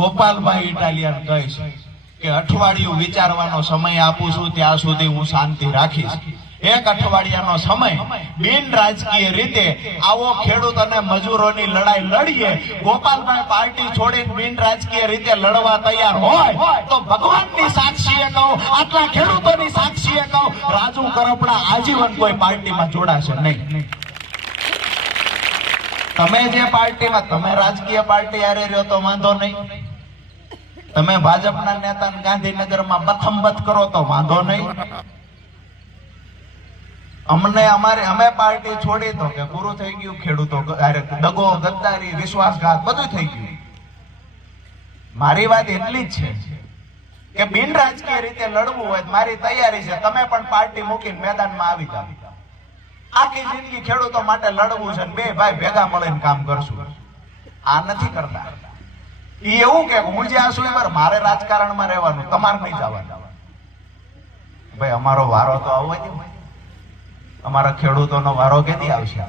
ગોપાલભાઈ Italian કહે છે કે અઠવાડિયું વિચારવાનો સમય આપું છું, ત્યાં સુધી હું શાંતિ રાખીશ. એક અઠવાડિયાનો સમય બિન રાજકીય રીતે આવો ખેડૂત અને મજૂરોની લડાઈ લડીએ. ગોપાલભાઈ પાર્ટી છોડીને બિન રાજકીય રીતે લડવા તૈયાર હોય તો ભગવાનની સાક્ષીએ કહું, આટલા ખેડૂતોની સાક્ષીએ કહું, રાજુ કરપડા આજીવન કોઈ પાર્ટીમાં જોડાશે નહીં. તમે જે પાર્ટીમાં, તમે રાજકીય પાર્ટી હારે રહ્યો તો વાંધો નહીં, તમે ભાજપના નેતાને ગાંધીનગરમાં બથંબથ કરો તો વાંધો નહીં. અમે પાર્ટી છોડી તો કે પૂરું થઈ ગયું, ખેડૂતો દગો, ગદ્દારી, વિશ્વાસઘાત બધું થઈ ગયું. મારી વાત એટલી જ છે કે બિન રાજકીય રીતે લડવું હોય મારી તૈયારી છે. તમે પણ પાર્ટી મૂકીને મેદાનમાં આવી જાવ. આખી જિંદગી ખેડૂતો માટે લડવું છે, બે ભાઈ ભેગા મળીને કામ કરશું. આ નથી કરતા. એ એવું કે હું જ્યાં છું મારે રાજકારણમાં રહેવાનું, તમારે નહીં જવાનું. ભાઈ અમારો વારો તો આવવો જ, અમારા ખેડૂતોનો વારો કેદી આવશે?